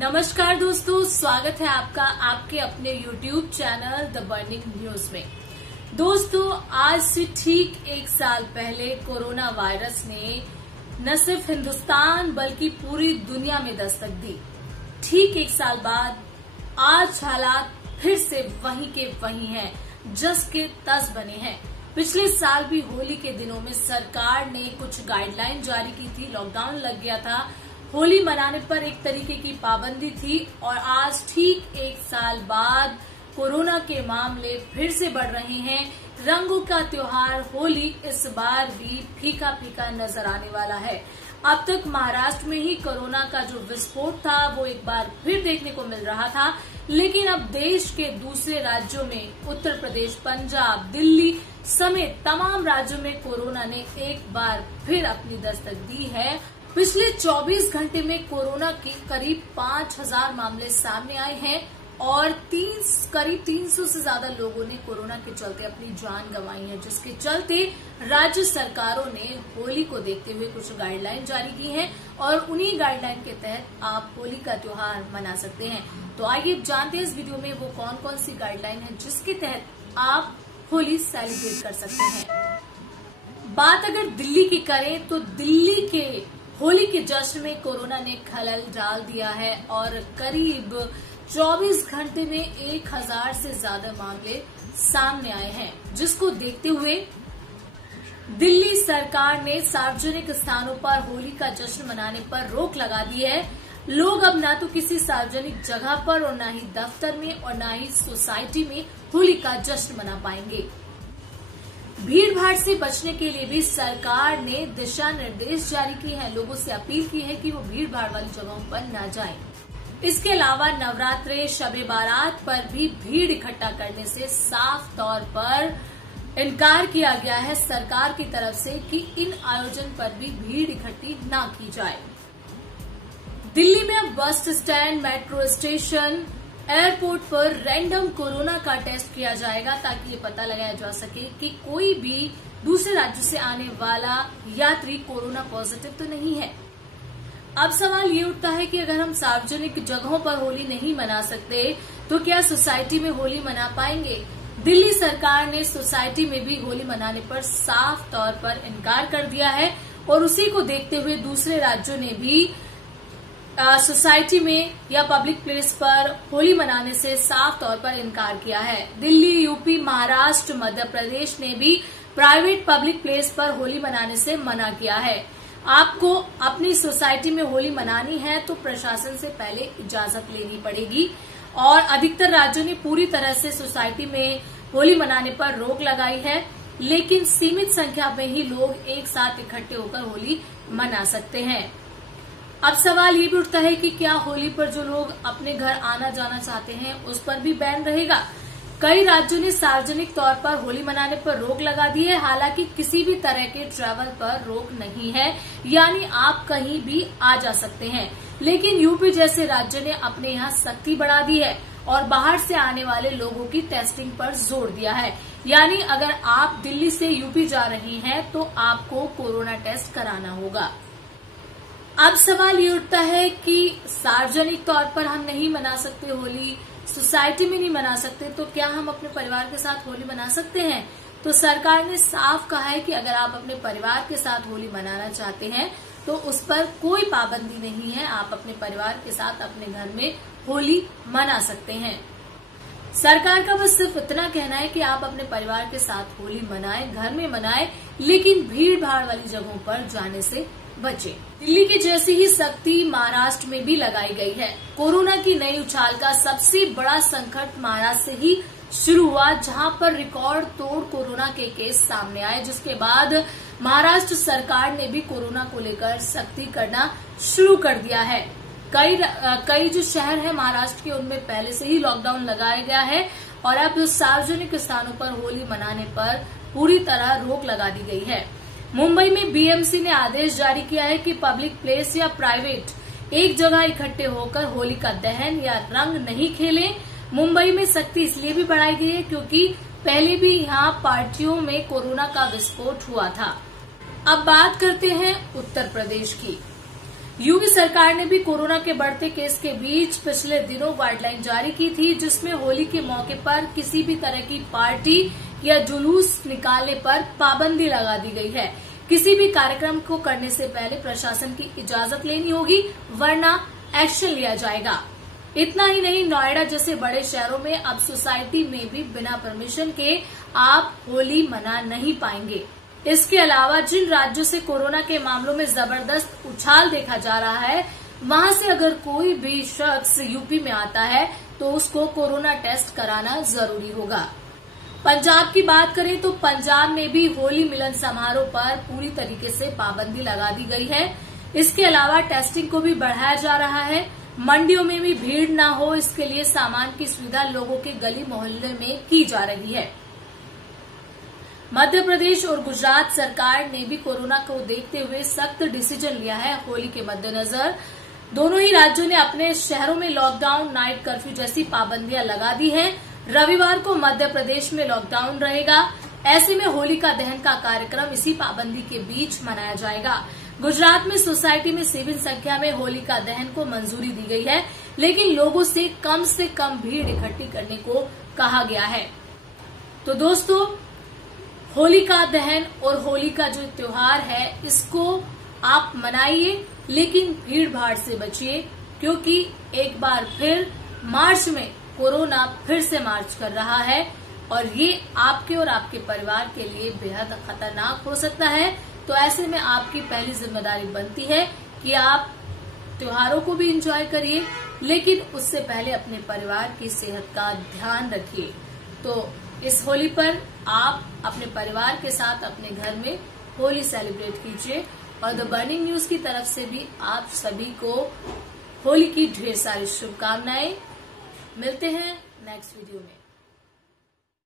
नमस्कार दोस्तों, स्वागत है आपका आपके अपने YouTube channel the burning news में। दोस्तों, आज से ठीक एक साल पहले कोरोना वायरस ने न सिर्फ हिंदुस्तान बल्कि पूरी दुनिया में दस्तक दी। ठीक एक साल बाद आज हालात फिर से वहीं के वहीं हैं, जस के तस बने हैं। पिछले साल भी होली के दिनों में सरकार ने कुछ गाइडलाइन जारी की थी, लॉकडाउन लग गया था, होली मनाने पर एक तरीके की पाबंदी थी और आज ठीक एक साल बाद कोरोना के मामले फिर से बढ़ रहे हैं। रंगों का त्योहार होली इस बार भी फीका फीका नजर आने वाला है। अब तक महाराष्ट्र में ही कोरोना का जो विस्फोट था वो एक बार फिर देखने को मिल रहा था, लेकिन अब देश के दूसरे राज्यों में उत्तर प्रदेश, पंजाब, दिल्ली समेत तमाम राज्यों में कोरोना ने एक बार फिर अपनी दस्तक दी है। पिछले 24 घंटे में कोरोना के करीब 5000 मामले सामने आए हैं और करीब 300 से ज्यादा लोगों ने कोरोना के चलते अपनी जान गंवाई है, जिसके चलते राज्य सरकारों ने होली को देखते हुए कुछ गाइडलाइन जारी की हैं और उन्हीं गाइडलाइन के तहत आप होली का त्योहार मना सकते हैं। तो आइए जानते हैं इस वीडियो में वो कौन कौन सी गाइडलाइन है जिसके तहत आप होली सेलिब्रेट कर सकते हैं। बात अगर दिल्ली की करें तो दिल्ली के होली के जश्न में कोरोना ने खलल डाल दिया है और करीब 24 घंटे में 1000 से ज्यादा मामले सामने आए हैं, जिसको देखते हुए दिल्ली सरकार ने सार्वजनिक स्थानों पर होली का जश्न मनाने पर रोक लगा दी है। लोग अब ना तो किसी सार्वजनिक जगह पर और ना ही दफ्तर में और ना ही सोसाइटी में होली का जश्न मना पाएंगे। भीड़ भाड़ से बचने के लिए भी सरकार ने दिशा निर्देश जारी किए हैं। लोगों से अपील की है कि वो भीड़ भाड़ वाली जगहों पर न जाएं। इसके अलावा नवरात्रे, शबे बारात पर भी भीड़ इकट्ठा करने से साफ तौर पर इनकार किया गया है सरकार की तरफ से कि इन आयोजन पर भी भीड़ इकट्ठी न की जाए। दिल्ली में अब bus stand, metro station, airport पर रैंडम कोरोना का टेस्ट किया जाएगा ताकि ये पता लगाया जा सके कि कोई भी दूसरे राज्य से आने वाला यात्री कोरोना पॉजिटिव तो नहीं है। अब सवाल ये उठता है कि अगर हम सार्वजनिक जगहों पर होली नहीं मना सकते तो क्या सोसाइटी में होली मना पाएंगे? दिल्ली सरकार ने सोसाइटी में भी होली मनाने पर साफ तौर पर इनकार कर दिया है और उसी को देखते हुए दूसरे राज्यों ने भी सोसाइटी में या पब्लिक प्लेस पर होली मनाने से साफ तौर पर इनकार किया है। दिल्ली, यूपी, महाराष्ट्र, मध्य प्रदेश ने भी प्राइवेट पब्लिक प्लेस पर होली मनाने से मना किया है। आपको अपनी सोसाइटी में होली मनानी है तो प्रशासन से पहले इजाजत लेनी पड़ेगी और अधिकतर राज्यों ने पूरी तरह से सोसाइटी में होली मनाने पर रोक लगाई है, लेकिन सीमित संख्या में ही लोग एक साथ इकट्ठे होकर होली मना सकते हैं। अब सवाल ये भी उठता है कि क्या होली पर जो लोग अपने घर आना जाना चाहते हैं उस पर भी बैन रहेगा? कई राज्यों ने सार्वजनिक तौर पर होली मनाने पर रोक लगा दी है, हालांकि किसी भी तरह के ट्रैवल पर रोक नहीं है, यानी आप कहीं भी आ जा सकते हैं। लेकिन यूपी जैसे राज्य ने अपने यहाँ सख्ती बढ़ा दी है और बाहर से आने वाले लोगों की टेस्टिंग पर जोर दिया है, यानी अगर आप दिल्ली से यूपी जा रहे हैं तो आपको कोरोना टेस्ट कराना होगा। अब सवाल ये उठता है कि सार्वजनिक तौर पर हम नहीं मना सकते होली, सोसाइटी में नहीं मना सकते, तो क्या हम अपने परिवार के साथ होली मना सकते हैं? तो सरकार ने साफ कहा है कि अगर आप अपने परिवार के साथ होली मनाना चाहते हैं तो उस पर कोई पाबंदी नहीं है, आप अपने परिवार के साथ अपने घर में होली मना सकते हैं। सरकार का बस सिर्फ इतना कहना है कि आप अपने परिवार के साथ होली मनाएं, घर में मनाएं, लेकिन भीड़ भाड़ वाली जगहों पर जाने से बचे। दिल्ली की जैसी ही सख्ती महाराष्ट्र में भी लगाई गई है। कोरोना की नई उछाल का सबसे बड़ा संकट महाराष्ट्र से ही शुरू हुआ, जहां पर रिकॉर्ड तोड़ कोरोना के केस सामने आए, जिसके बाद महाराष्ट्र सरकार ने भी कोरोना को लेकर सख्ती करना शुरू कर दिया है। कई जो शहर है महाराष्ट्र के उनमें पहले से ही लॉकडाउन लगाया गया है और अब सार्वजनिक स्थानों पर होली मनाने पर पूरी तरह रोक लगा दी गई है। मुंबई में बीएमसी ने आदेश जारी किया है कि पब्लिक प्लेस या प्राइवेट एक जगह इकट्ठे होकर होली का दहन या रंग नहीं खेलें। मुंबई में सख्ती इसलिए भी बढ़ाई गई है क्योंकि पहले भी यहाँ पार्टियों में कोरोना का विस्फोट हुआ था। अब बात करते हैं उत्तर प्रदेश की। यूपी सरकार ने भी कोरोना के बढ़ते केस के बीच पिछले दिनों गाइडलाइन जारी की थी, जिसमें होली के मौके पर किसी भी तरह की पार्टी या जुलूस निकालने पर पाबंदी लगा दी गई है। किसी भी कार्यक्रम को करने से पहले प्रशासन की इजाजत लेनी होगी, वरना एक्शन लिया जाएगा। इतना ही नहीं, नोएडा जैसे बड़े शहरों में अब सोसाइटी में भी बिना परमिशन के आप होली मना नहीं पाएंगे। इसके अलावा जिन राज्यों से कोरोना के मामलों में जबरदस्त उछाल देखा जा रहा है, वहां से अगर कोई भी शख्स यूपी में आता है तो उसको कोरोना टेस्ट कराना जरूरी होगा। पंजाब की बात करें तो पंजाब में भी होली मिलन समारोह पर पूरी तरीके से पाबंदी लगा दी गई है। इसके अलावा टेस्टिंग को भी बढ़ाया जा रहा है। मंडियों में भी भीड़ न हो, इसके लिए सामान की सुविधा लोगों के गली मोहल्ले में की जा रही है। मध्य प्रदेश और गुजरात सरकार ने भी कोरोना को देखते हुए सख्त डिसीजन लिया है। होली के मद्देनजर दोनों ही राज्यों ने अपने शहरों में लॉकडाउन, नाइट कर्फ्यू जैसी पाबंदियां लगा दी हैं। रविवार को मध्य प्रदेश में लॉकडाउन रहेगा। ऐसे में होलिका दहन का कार्यक्रम इसी पाबंदी के बीच मनाया जाएगा। गुजरात में सोसाइटी में सीमित संख्या में होलिका दहन को मंजूरी दी गई है, लेकिन लोगों से कम भीड़ इकट्ठी करने को कहा गया है। तो दोस्तों, होलिका दहन और होली का जो त्योहार है, इसको आप मनाइए, लेकिन भीड़ भाड़ से बचिए, क्योंकि एक बार फिर मार्च में कोरोना फिर से मार्च कर रहा है और ये आपके और आपके परिवार के लिए बेहद खतरनाक हो सकता है। तो ऐसे में आपकी पहली जिम्मेदारी बनती है कि आप त्योहारों को भी एंजॉय करिए, लेकिन उससे पहले अपने परिवार की सेहत का ध्यान रखिए। तो इस होली पर आप अपने परिवार के साथ अपने घर में होली सेलिब्रेट कीजिए और द बर्निंग न्यूज की तरफ से भी आप सभी को होली की ढेर सारी शुभकामनाएं। मिलते हैं नेक्स्ट वीडियो में।